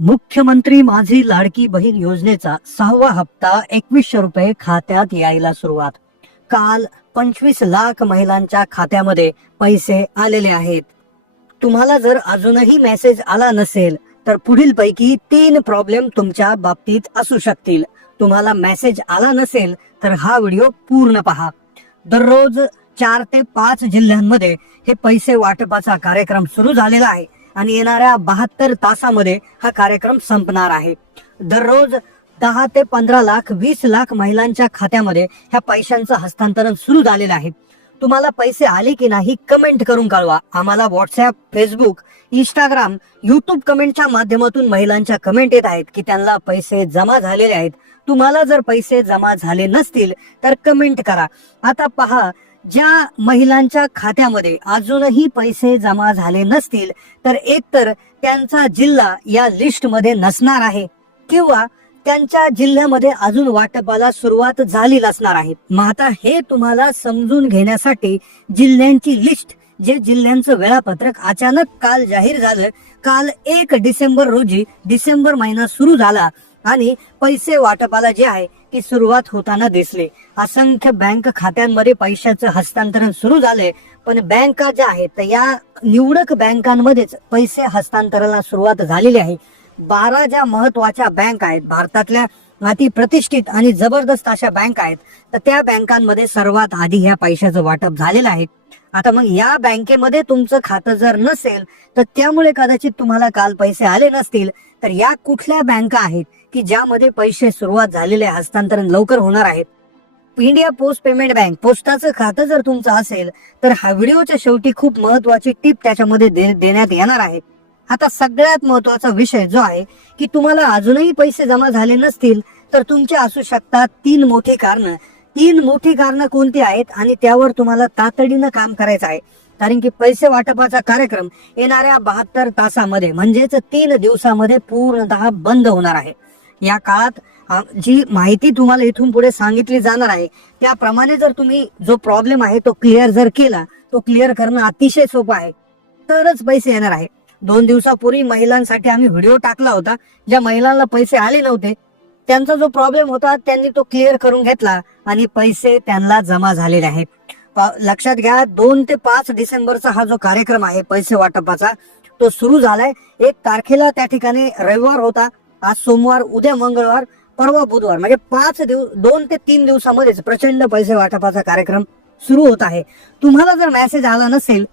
मुख्यमंत्री माझी लाडकी बहीण योजनेचा 6वा हप्ता 2100 रुपये खात्यात यायला सुरुवात. काल 25 लाख महिलांच्या खात्यामध्ये पैसे आलेले आहेत. तुम्हाला जर अजूनही मेसेज आला नसेल तर पुढील पैकी 3 प्रॉब्लेम तुमच्या बाबतीत असू शकतील. तुम्हाला मेसेज आला नसेल तर हा व्हिडिओ पूर्ण पहा. दररोज 4 ते 5 जिल्ह्यांमध्ये हे पैसे वाटपाचा कार्यक्रम सुरू झालेला आहे आणि येणाऱ्या 72 तासामध्ये हा कार्यक्रम संपणार आहे. दररोज 10 ते 15 लाख 20 लाख महिलांच्या खात्यामध्ये ह्या पैशांचं हस्तांतरण सुरू झालेलं आहे. तुम्हाला पैसे आले की नाही कमेंट करून कळवा. आम्हाला व्हॉट्सअप, फेसबुक, इंस्टाग्राम, युट्यूब कमेंटच्या माध्यमातून महिलांच्या कमेंट येत आहेत की त्यांना पैसे जमा झालेले आहेत. तुम्हाला जर पैसे जमा झाले नसतील तर कमेंट करा. आता पहा, ज्या महिलांच्या खात्यामध्ये अजूनही पैसे जमा झाले नसतील तर एकतर त्यांचा जिल्हा या लिस्ट मध्ये नसणार आहे किंवा त्यांच्या जिल्ह्यामध्ये अजून वाटपाला सुरुवात झाली नसणार आहे. मग आता हे तुम्हाला समजून घेण्यासाठी जिल्ह्यांची लिस्ट, जे जिल्ह्यांचं वेळापत्रक अचानक काल जाहीर झालं. काल 1 डिसेंबर रोजी डिसेंबर महिना सुरू झाला आणि पैसे वाटपाला जे आहे ती सुरुवात होताना दिसली. असंख्य बँक खात्यांमध्ये पैशाचं हस्तांतरण सुरू झाले, पण बँका ज्या आहेत या निवडक बँकांमध्येच पैसे हस्तांतरणाला सुरुवात झालेली आहे. 12 ज्या महत्वाच्या बँक आहेत, भारतातल्या अति प्रतिष्ठित आणि जबरदस्त अशा बँक आहेत, तर त्या बँकांमध्ये सर्वात आधी ह्या पैशाचं वाटप झालेलं आहे. आता मग या बँकेमध्ये तुमचं खातं जर नसेल तर त्यामुळे कदाचित तुम्हाला काल पैसे आले नसतील. तर या कुठल्या बँका आहेत की ज्यामध्ये पैसे सुरुवात झालेले हस्तांतरण लवकर होणार आहेत? इंडिया पोस्ट पेमेंट बँक, पोस्टाचं खातं जर तुमचं असेल तर हा व्हिडिओच्या शेवटी खूप महत्वाची टिप त्याच्यामध्ये देण्यात येणार आहे. आता सगळ्यात महत्वाचा विषय जो आहे की तुम्हाला अजूनही पैसे जमा झाले नसतील तर तुमचे असू शकतात 3 मोठी कारणं. 3 मोठी कारणं कोणती आहेत आणि त्यावर तुम्हाला तातडीनं काम करायचं आहे. कारण की पैसे वाटपाचा कार्यक्रम येणाऱ्या 72 तासामध्ये म्हणजेच 3 दिवसामध्ये पूर्णतः बंद होणार आहे. या काळात जी माहिती तुम्हाला इथून पुढे सांगितली जाणार आहे त्याप्रमाणे जर तुम्ही जो प्रॉब्लेम आहे तो क्लिअर जर केला, तो क्लिअर करणं अतिशय सोपं आहे, तरच पैसे येणार आहे. 2 दिवसापूर्वी महिलांसाठी आम्ही व्हिडिओ टाकला होता. ज्या महिलांना पैसे आले नव्हते त्यांचा जो प्रॉब्लेम होता त्यांनी तो क्लिअर करून घेतला आणि पैसे त्यांना जमा झालेले आहेत. लक्षात घ्या, 2 ते 5 डिसेंबरचा हा जो कार्यक्रम आहे पैसे वाटपाचा तो सुरू झालाय. 1 तारखेला त्या ठिकाणी रविवार होता, आज सोमवार, उद्या मंगळवार, परवा बुधवार, म्हणजे 2 ते 3 दिवसामध्येच प्रचंड पैसे वाटपाचा कार्यक्रम सुरू होत आहे. तुम्हाला जर मेसेज आला नसेल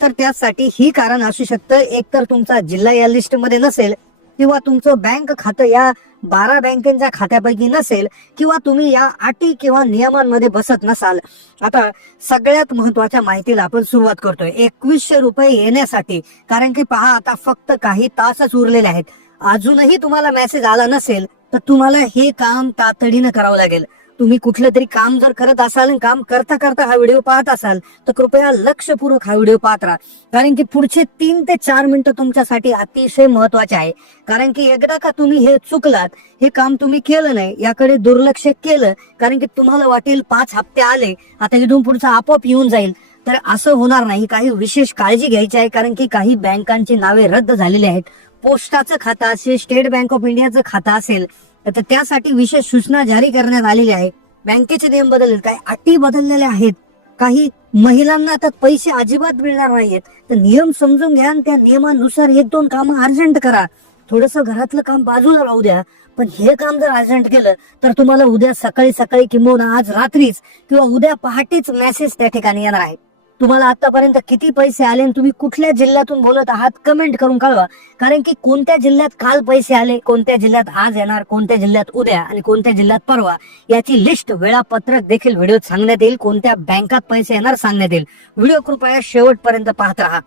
तर त्यासाठी ही कारण असू शकतं. एकतर तुमचा जिल्हा या लिस्ट मध्ये नसेल किंवा तुमचं बँक खातं या 12 बँकेच्या खात्यापैकी नसेल किंवा तुम्ही या अटी किंवा नियमांमध्ये बसत नसाल. आता सगळ्यात महत्वाच्या माहितीला आपण सुरुवात करतोय. 2100 रुपये येण्यासाठी, कारण की पहा आता फक्त काही तासच उरलेले आहेत. अजूनही तुम्हाला मेसेज आला नसेल तर तुम्हाला हे काम तातडीनं करावं लागेल. तुम्ही कुठलं तरी काम जर करत असाल आणि काम करता करता हा व्हिडिओ पाहत असाल तर कृपया लक्षपूर्वक हा व्हिडिओ पाहत राहा. कारण की पुढचे 3 ते 4 मिनिटं तुमच्यासाठी अतिशय महत्वाचे आहे. कारण की एकदा का तुम्ही हे चुकलात, हे काम तुम्ही केलं नाही, याकडे दुर्लक्ष केलं, कारण की तुम्हाला वाटेल 5 हप्ते आले आता इथून पुढचा आपोआप येऊन जाईल, तर असं होणार नाही. काही विशेष काळजी घ्यायची आहे. कारण की काही बँकांची नावे रद्द झालेली आहेत. पोस्टाचं खातं असेल, स्टेट बँक ऑफ इंडियाचं खातं असेल तर त्यासाठी विशेष सूचना जारी करण्यात आलेली आहे. बँकेचे नियम बदलले, काही अटी बदललेल्या आहेत. काही महिलांना आता पैसे अजिबात मिळणार नाहीयेत. तर नियम समजून घ्या आणि त्या नियमानुसार 1-2 कामं अर्जंट करा. थोडंसं घरातलं काम बाजूला राहू द्या, पण हे काम जर अर्जंट केलं तर तुम्हाला उद्या सकाळी सकाळी किंवा आज रात्रीच किंवा उद्या पहाटेच मेसेज त्या ठिकाणी येणार आहे. तुम्हाला आतापर्यंत किती पैसे आले आणि तुम्ही कुठल्या जिल्ह्यातून बोलत आहात कमेंट करून कळवा. कारण की कोणत्या जिल्ह्यात काल पैसे आले, कोणत्या जिल्ह्यात आज येणार, कोणत्या जिल्ह्यात उद्या आणि कोणत्या जिल्ह्यात परवा, याची लिस्ट, वेळापत्रक देखील व्हिडिओत सांगण्यात येईल. कोणत्या बँकात पैसे येणार सांगण्यात येईल. व्हिडिओ कृपया शेवटपर्यंत पाहत राहा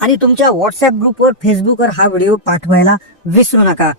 आणि तुमच्या व्हॉट्सअप ग्रुपवर, फेसबुकवर हा व्हिडिओ पाठवायला विसरू नका.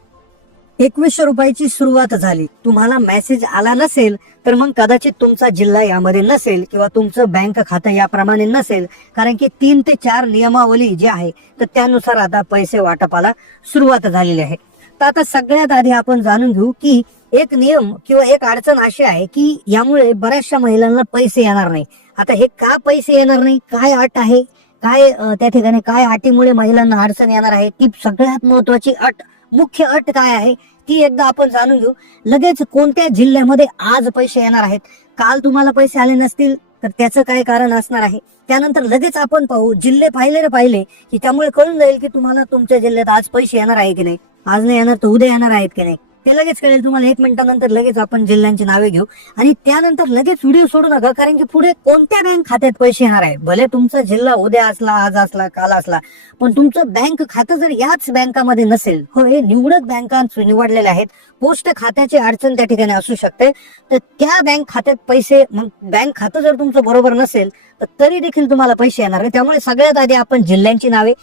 2100 रुपयाची सुरुवात झाली. तुम्हाला मेसेज आला नसेल तर मग कदाचित तुमचा जिल्हा यामध्ये नसेल किंवा तुमचं बँक खातं याप्रमाणे नसेल. कारण की 3 ते 4 नियमावली जी आहे तर त्यानुसार आता पैसे वाटपाला सुरुवात झालेली आहे. तर आता सगळ्यात आधी आपण जाणून घेऊ की एक नियम किंवा एक अडचण अशी आहे की यामुळे बऱ्याचशा महिलांना पैसे येणार नाही. आता हे का पैसे येणार नाही, काय अट आहे, काय त्या ठिकाणी काय अटीमुळे महिलांना अडचण येणार आहे, ती सगळ्यात महत्वाची अट मुख्य अट काय आहे ती एकदा आपण जाणून घेऊ. लगेच कोणत्या जिल्ह्यामध्ये आज पैसे येणार आहेत, काल तुम्हाला पैसे आले नसतील तर त्याचं काय कारण असणार आहे. त्यानंतर लगेच आपण पाहू, जिल्हे पाहिले की त्यामुळे कळून जाईल की तुम्हाला तुमच्या जिल्ह्यात आज पैसे येणार आहे की नाही. आज नाही येणार तर उद्या येणार आहेत की नाही ते लगेच कळेल तुम्हाला. 1 मिनिटानंतर लगेच आपण जिल्ह्यांची नावे घेऊ आणि त्यानंतर लगेच व्हिडिओ सोडू नका, कारण की पुढे कोणत्या बँक खात्यात पैसे येणार आहे. भले तुमचा जिल्हा उद्या असला, आज असला, काल असला, पण तुमचं बँक खातं जर याच बँकामध्ये नसेल, हो हे निवडक बँका निवडलेल्या आहेत, पोस्ट खात्याची अडचण त्या ठिकाणी असू शकते, तर त्या बँक खात्यात पैसे, मग बँक खातं जर तुमचं बरोबर नसेल तर तरी देखील तुम्हाला पैसे येणार आहे. त्यामुळे सगळ्यात आधी आपण जिल्ह्यांची नावे,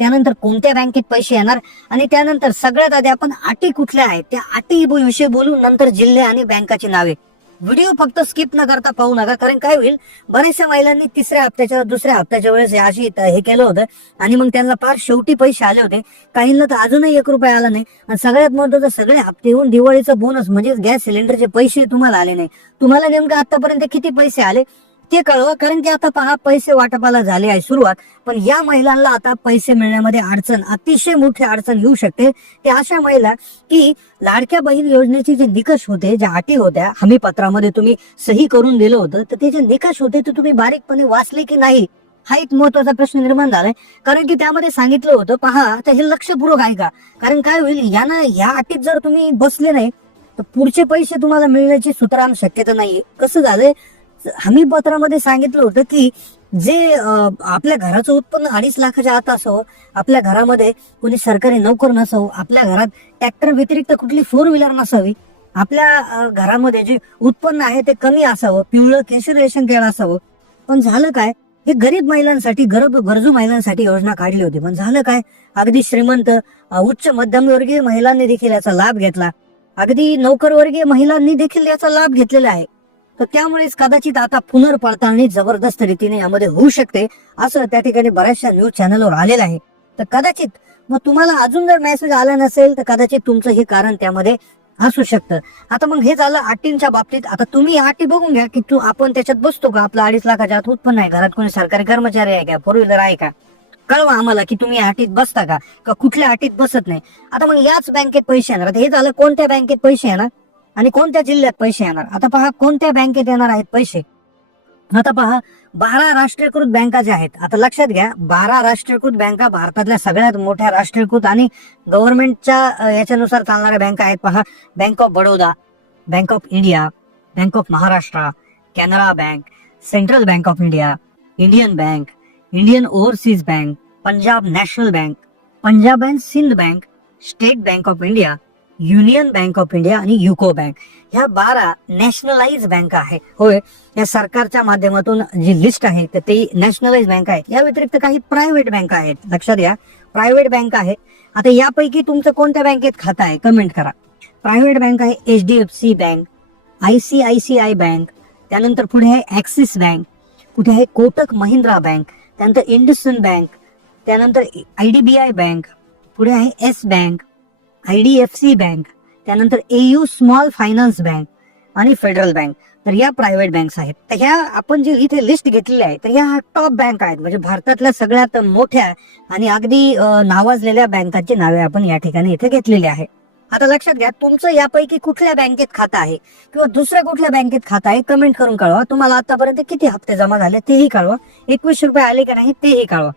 त्यानंतर कोणत्या बँकेत पैसे येणार आणि त्यानंतर सगळ्यात आधी आपण अटी कुठल्या आहेत त्या अटी विषयी बोलू, नंतर जिल्हे आणि बँकाची नावे. व्हिडिओ फक्त स्किप न करता पाहू नका, कारण काय होईल, बऱ्याचशा महिलांनी तिसऱ्या हप्त्याच्या दुसऱ्या हप्त्याच्या वेळेस अशी हे केलं होतं आणि मग त्यांना फार शेवटी पैसे आले होते, काहींना तर अजूनही 1 रुपया आला नाही. आणि सगळ्यात महत्त्वाचं, सगळे हप्ते येऊन दिवाळीचा बोनस म्हणजे गॅस सिलेंडरचे पैसे तुम्हाला आले नाही. तुम्हाला नेमकं आतापर्यंत किती पैसे आले ते कळवा, कारण की आता पहा पैसे वाटपाला झाले आहे सुरुवात, पण या महिलांना आता पैसे मिळण्यामध्ये अडचण, अतिशय मोठी अडचण येऊ शकते. ते अशा महिला की लाडक्या बहीण योजनेचे जे निकष होते, ज्या अटी होत्या, हमी पत्रामध्ये तुम्ही सही करून दिलं होतं, तर ते जे निकष होते ते तुम्ही बारीकपणे वाचले की नाही, हा एक महत्वाचा प्रश्न निर्माण झालाय. कारण की त्यामध्ये सांगितलं होतं, पहा आता हे लक्षपूर्वक ऐका, कारण काय होईल, या अटीत जर तुम्ही बसले नाही तर पुढचे पैसे तुम्हाला मिळण्याची सुतराम शक्यता नाहीये. कसं झालंय, हमी पत्रामध्ये सांगितलं होतं की जे आपल्या घराचं उत्पन्न 2.5 लाखाच्या आत असावं, आपल्या घरामध्ये कोणी सरकारी नोकर नसावं, आपल्या घरात ट्रॅक्टर व्यतिरिक्त कुठली 4 व्हीलर नसावी, आपल्या घरामध्ये जे उत्पन्न आहे ते कमी असावं, पिवळं केशर रेशन कार्ड असावं. पण झालं काय, हे गरीब महिलांसाठी, गरजू महिलांसाठी योजना काढली होती, पण झालं काय, अगदी श्रीमंत उच्च मध्यमवर्गीय महिलांनी देखील याचा लाभ घेतला, अगदी नोकरवर्गीय महिलांनी देखील याचा लाभ घेतलेला आहे. तर त्यामुळेच कदाचित आता पुनर्पडताळणी जबरदस्त रीतीने यामध्ये होऊ शकते, असं त्या ठिकाणी बऱ्याचशा न्यूज चॅनलवर आलेलं आहे. तर कदाचित मग तुम्हाला अजून जर मेसेज आला नसेल तर कदाचित तुमचं हे कारण त्यामध्ये असू शकतं. आता मग हे झालं अटींच्या बाबतीत. आता तुम्ही अटी बघून घ्या की आपण त्याच्यात बसतो का, आपलं 2.5 लाखाच्या आत उत्पन्न आहे, घरात कोणी सरकारी कर्मचारी आहे का, 4 व्हीलर आहे का, कळवा आम्हाला की तुम्ही अटीत बसता का कुठल्या अटीत बसत नाही. आता मग याच बँकेत पैसे येणार, हे झालं कोणत्या बँकेत पैसे येणार आणि कोणत्या जिल्ह्यात पैसे येणार. आता पहा कोणत्या बँकेत येणार आहेत पैसे. आता पहा 12 राष्ट्रीयकृत बँका ज्या आहेत, आता लक्षात घ्या, 12 राष्ट्रीयकृत बँका भारतातल्या सगळ्यात मोठ्या राष्ट्रीयकृत आणि गव्हर्नमेंटच्या याच्यानुसार चालणाऱ्या बँका आहेत. पहा, bank of Baroda, bank of India, bank of Maharashtra, Canara bank, central bank of India, Indian bank, Indian overseas bank, Punjab national bank, Punjab and Sind bank, state bank of India, union bank of India आणि युको बँक. ह्या 12 nationalise बँका आहेत. होय, या सरकारच्या माध्यमातून जी list आहे तर ते नॅशनलाइज बँक आहेत. या व्यतिरिक्त काही प्रायव्हेट बँका आहेत, लक्षात घ्या, प्रायव्हेट बँका आहेत. आता यापैकी तुमचं कोणत्या बँकेत खातं आहे कमेंट करा. प्रायव्हेट बँक आहे HDFC बँक, ICICI बँक, त्यानंतर पुढे आहे ऍक्सिस बँक, पुढे आहे कोटक महिंद्रा बँक, त्यानंतर इंडसइंड बँक, त्यानंतर IDBI बँक, पुढे आहे येस बँक, IDFC बँक, त्यानंतर AU स्मॉल फायनान्स बँक आणि फेडरल बँक. तर या प्रायव्हेट बँक्स आहेत. तर ह्या आपण जे इथे लिस्ट घेतलेली आहे तर ह्या टॉप बँक आहेत, म्हणजे भारतातल्या सगळ्यात मोठ्या आणि अगदी नावाजलेल्या बँकांची नावे आपण या ठिकाणी इथे घेतलेली आहे. आता लक्षात घ्या, तुमचं यापैकी कुठल्या बँकेत खातं आहे किंवा दुसऱ्या कुठल्या बँकेत खातं आहे कमेंट करून कळवा. तुम्हाला आतापर्यंत किती हप्ते जमा झाले तेही कळवा, 21 रुपये आले का नाही तेही कळवा.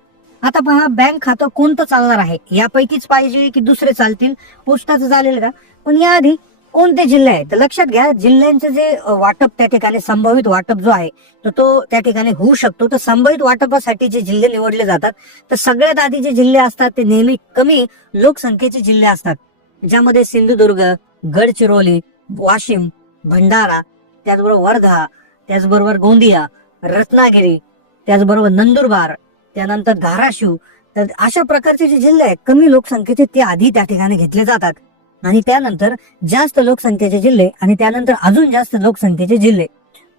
आता पहा, बँक खातं कोणतं चालणार आहे, यापैकीच पाहिजे की दुसरे चालतील, पोस्टाचं चालेल का, पण याआधी कोणते जिल्हे आहेत तर लक्षात घ्या, जिल्ह्यांचे जे वाटप त्या ठिकाणी संभावित वाटप जो आहे तर तो त्या ठिकाणी होऊ शकतो. तर संभावित वाटपासाठी जे जिल्हे निवडले जातात तर सगळ्यात आधी जे जिल्हे असतात ते नेहमी कमी लोकसंख्येचे जिल्हे असतात, ज्यामध्ये सिंधुदुर्ग, गडचिरोली, वाशिम, भंडारा, त्याचबरोबर वर्धा, त्याचबरोबर गोंदिया, रत्नागिरी, त्याचबरोबर नंदुरबार, त्यानंतर धाराशिव. तर अशा प्रकारचे जे जिल्हे आहेत कमी लोकसंख्येचे ते आधी त्या ठिकाणी घेतले जातात आणि त्यानंतर जास्त लोकसंख्येचे जिल्हे आणि त्यानंतर अजून जास्त लोकसंख्येचे जिल्हे.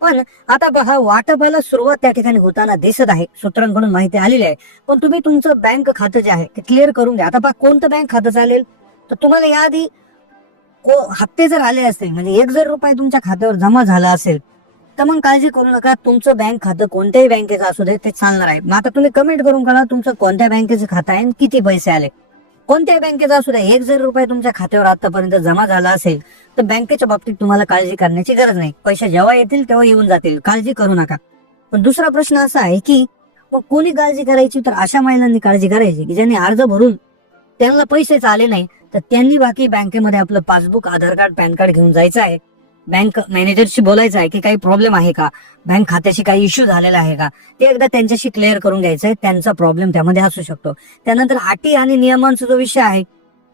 पण आता पहा, वाटपाला सुरुवात त्या ठिकाणी होताना दिसत आहे, सूत्रांकडून माहिती आलेली आहे. पण तुम्ही तुमचं बँक खातं जे आहे ते क्लिअर करून घ्या. आता पहा, कोणतं बँक खातं चालेल तर तुम्हाला याआधी हप्ते जर आले असतील, म्हणजे 1 जर रुपये तुमच्या खात्यावर जमा झाला असेल तर मग काळजी करू नका, तुमचं बँक खातं कोणत्याही बँकेचं असू दे ते चालणार आहे. मग आता तुम्ही कमेंट करून करा तुमचं कोणत्या बँकेचं खातं आहे आणि किती पैसे आले. कोणत्याही बँकेचा असू द्या, 1 जर रुपये तुमच्या खात्यावर आतापर्यंत जमा झाला असेल तर बँकेच्या बाबतीत तुम्हाला काळजी करण्याची गरज नाही. पैसे जेव्हा येतील तेव्हा येऊन जातील, काळजी करू नका. पण दुसरा प्रश्न असा आहे की मग कोणी काळजी करायची, तर अशा महिलांनी काळजी करायची की ज्यांनी अर्ज भरून त्यांना पैसेच आले नाही, तर त्यांनी बाकी बँकेमध्ये आपलं पासबुक, आधार कार्ड, पॅन कार्ड घेऊन जायचं आहे. बँक मॅनेजरशी बोलायचं आहे की काही प्रॉब्लेम आहे का, बँक खात्याशी काही इश्यू झालेला आहे का, ते एकदा त्यांच्याशी क्लिअर करून घ्यायचं आहे. त्यांचा प्रॉब्लेम त्यामध्ये असू शकतो. त्यानंतर अटी आणि नियमांचा जो विषय आहे,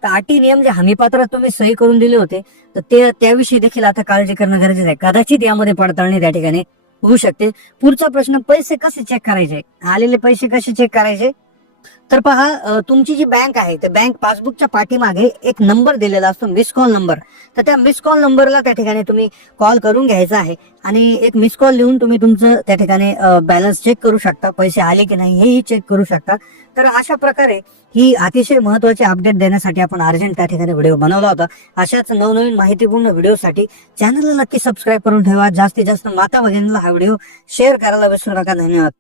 तर अटी नियम जे हमीपत्रात तुम्ही सही करून दिले होते, तर ते त्याविषयी देखील आता काळजी करणं गरजेचं आहे. कदाचित यामध्ये पडताळणी त्या ठिकाणी होऊ शकते. पुढचा प्रश्न, पैसे कसे चेक करायचे, आलेले पैसे कसे चेक करायचे, तर पहा, तुमची जी बँक आहे त्या बँक पासबुकच्या पाठीमागे एक नंबर दिलेला असतो, मिस कॉल नंबर. तर त्या मिस कॉल नंबरला त्या ठिकाणी तुम्ही कॉल करून घ्यायचा आहे आणि एक मिस कॉल लिहून तुम्ही तुमचं त्या ठिकाणी बॅलन्स चेक करू शकता, पैसे आले की नाही हेही चेक करू शकता. तर अशा प्रकारे ही अतिशय महत्वाची अपडेट देण्यासाठी आपण अर्जंट त्या ठिकाणी व्हिडिओ बनवला होता. अशाच नवनवीन माहितीपूर्ण व्हिडिओसाठी चॅनलला नक्की सबस्क्राईब करून ठेवा. जास्तीत जास्त माता भगिनींना हा व्हिडिओ शेअर करायला विसरू नका. धन्यवाद.